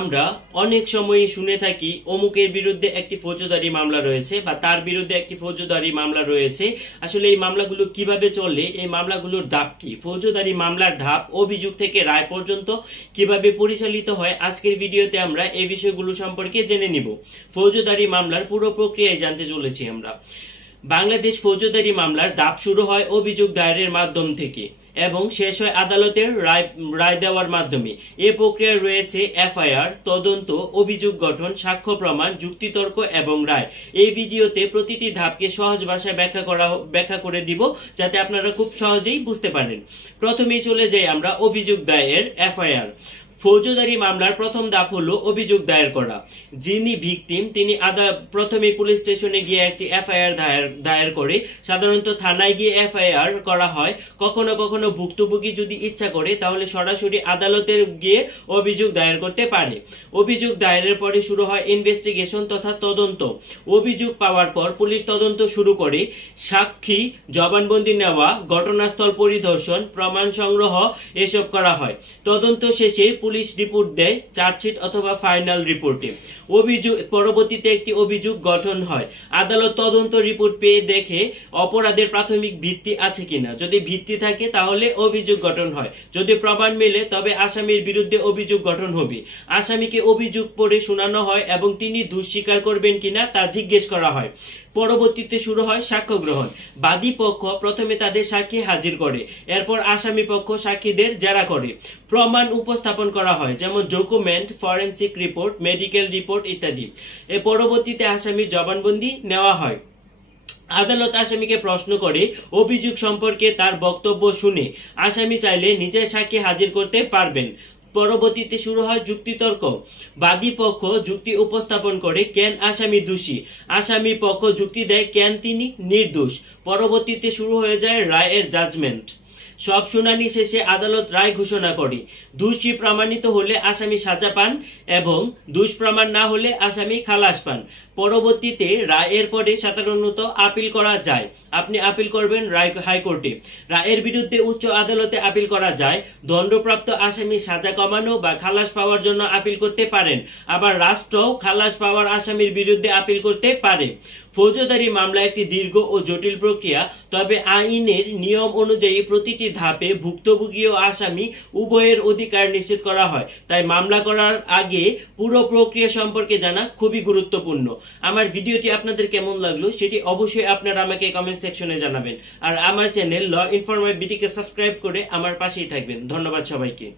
আমরা অনেক সময় শুনে থাকি অমুকের বিরুদ্ধে একটি ফৌজদারি মামলা রয়েছে বা তার বিরুদ্ধে একটি ফৌজদারি মামলা রয়েছে। আসলে এই মামলাগুলো কিভাবে চলে, এই মামলাগুলোর ধাপ কি, ফৌজদারি মামলার ধাপ অভিযোগ থেকে রায় পর্যন্ত কিভাবে পরিচালিত হয়, আজকের ভিডিওতে আমরা এই বিষয়গুলো সম্পর্কে জেনে নিব। ফৌজদারি মামলার পুরো প্রক্রিয়ায় জানতে চলেছি আমরা। বাংলাদেশ ফৌজদারি মামলার ধাপ শুরু হয় অভিযোগ দায়েরের মাধ্যম থেকে এবং শেষ হয় আদালতের রায় দেওয়ার মাধ্যমে। এ প্রক্রিয়ায় রয়েছে এফআইআর, তদন্ত, অভিযোগ গঠন, সাক্ষ্য প্রমাণ, যুক্তিতর্ক এবং রায়। এই ভিডিওতে প্রতিটি ধাপকে সহজ ভাষায় ব্যাখ্যা করে দিব, যাতে আপনারা খুব সহজেই বুঝতে পারেন। প্রথমেই চলে যাই আমরা অভিযোগ দায়ের, এফআইআর। ফৌজদারি মামলার প্রথম ধাপ হলো অভিযোগ দায়ের করা। যিনি ভিকটিম তিনি প্রথমে পুলিশ স্টেশনে গিয়ে একটি এফআইআর দায়ের করে। সাধারণত থানায় গিয়ে এফআইআর করা হয়। কখনো কখনো ভুক্তভোগী যদি ইচ্ছা করে তাহলে সরাসরি আদালতে গিয়ে অভিযোগ দায়ের করতে পারে। অভিযোগ দায়েরের পরে শুরু হয় ইনভেস্টিগেশন তথা তদন্ত। অভিযোগ পাওয়ার পর পুলিশ তদন্ত শুরু করে। সাক্ষী জবানবন্দি নেওয়া, ঘটনাস্থল পরিদর্শন, প্রমাণ সংগ্রহ এসব করা হয়। তদন্ত শেষে পুলিশ রিপোর্ট দেয় চার্জশিট অথবা ফাইনাল রিপোর্টে। অভিযোগ পরবর্তীতে একটি অভিযোগ গঠন হয়। আদালত তদন্ত রিপোর্ট পেয়ে দেখে অপরাধের প্রাথমিক ভিত্তি আছে কিনা। যদি ভিত্তি থাকে তাহলে অভিযোগ গঠন হয়। যদি প্রমাণ মেলে তবে আসামির বিরুদ্ধে অভিযোগ গঠন হবে। আসামিকে অভিযোগ পড়ে শোনানো হয় এবং তিনি দোষ স্বীকার করবেন কিনা তা জিজ্ঞেস করা হয়। পরবর্তীতে শুরু হয় সাক্ষ্য গ্রহণ। বাদী পক্ষ প্রথমে তাদের সাক্ষী হাজির করে, এরপর আসামি পক্ষ সাক্ষীদের জেরা করে। প্রমাণ উপস্থাপন করা হয়, যেমন document, forensic report, medical report ইত্যাদি। এর পরবর্তীতে আসামির জবানবন্দি নেওয়া হয়। আদালত আসামিকে প্রশ্ন করে অভিযোগ সম্পর্কে তার বক্তব্য শুনে আসামি চাইলে নিজের সাক্ষী হাজির করতে পারবেন। পরবর্তীতে শুরু হয় যুক্তিতর্ক। বাদী পক্ষ যুক্তি উপস্থাপন করে কেন আসামি দোষী, আসামি পক্ষ যুক্তি দেয় কেন তিনি নির্দোষ। পরবর্তীতে শুরু হয়ে যায় রায়ের জাজমেন্ট। সব শুনানি শেষে আদালত রায় ঘোষণা করে। দোষী প্রমাণিত হলে আসামি সাজা পান এবং দোষ প্রমাণ না হলে আসামি খালাস পান। পরবর্তীতে রায়ের পরে সাধারণত আপিল করা যায়। আপনি আপিল করবেন হাইকোর্টে। রায়ের বিরুদ্ধে উচ্চ আদালতে আপিল করা যায়। দণ্ডপ্রাপ্ত আসামি সাজা কমানো বা খালাস পাওয়ার জন্য আপিল করতে পারেন। আবার রাষ্ট্রও খালাস পাওয়ার আসামির বিরুদ্ধে আপিল করতে পারে। ফৌজদারি মামলা একটি দীর্ঘ ও জটিল প্রক্রিয়া, তবে আইনের নিয়ম অনুযায়ী প্রতিটি ধাপে ভুক্তভোগী ও আসামি উভয়ের অধিকার নিশ্চিত করা হয়। তাই মামলা করার আগে পুরো প্রক্রিয়া সম্পর্কে জানা খুবই গুরুত্বপূর্ণ। আমার ভিডিওটি আপনাদের কেমন লাগলো সেটি অবশ্যই আপনারা আমাকে কমেন্ট সেকশনে জানাবেন। আর আমার চ্যানেল ল ইনফরমেটিভ বিটিকে সাবস্ক্রাইব করে আমার পাশেই থাকবেন। ধন্যবাদ সবাইকে।